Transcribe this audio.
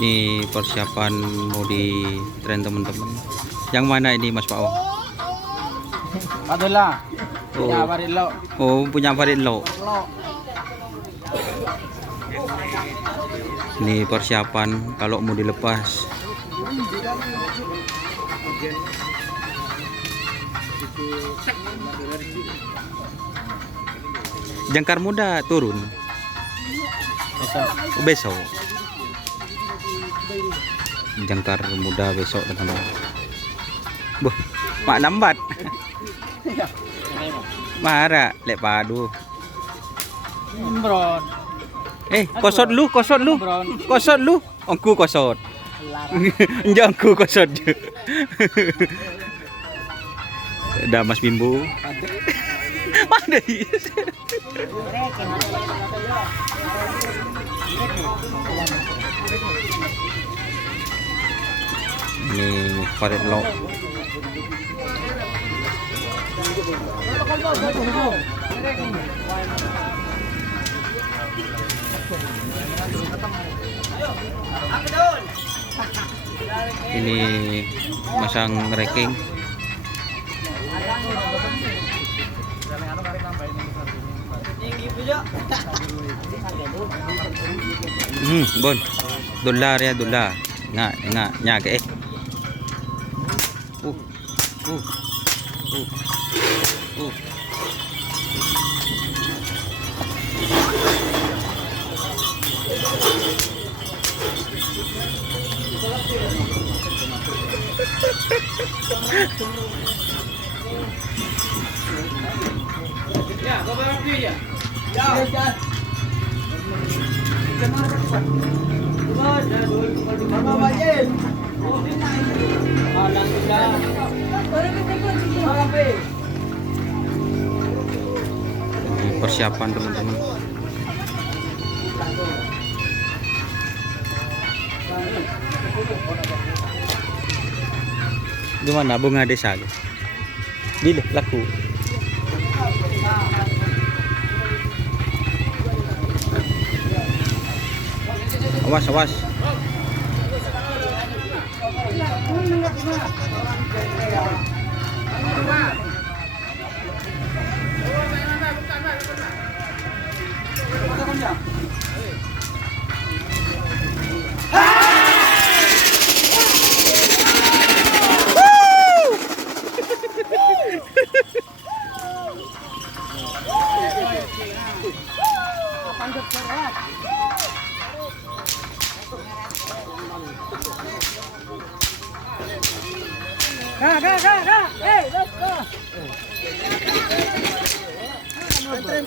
Ini persiapan mau di tren teman-teman. Yang mana ini Mas Pao? Adalah. Oh. Ya, Barilo. Oh, punya Barilo. Ini persiapan kalau mau dilepas. Jangkar muda turun. Besok. Jangkar muda besok teman-teman. Buh, mak lambat. Marah, lek padu. Bron. Kosot lu. Kosot lu. Ongku kosot. Janganku kosot. Ada Mas Bimbo. Mana ini parit lo. Ini masang ranking. Bon. Dolar ya dolar. Nga nya ke Ya, kabar dia. Ya. Ini persiapan teman-teman. Gimana bunga desa? Bila laku. Awas. Ga. Hey, let's go. Tren.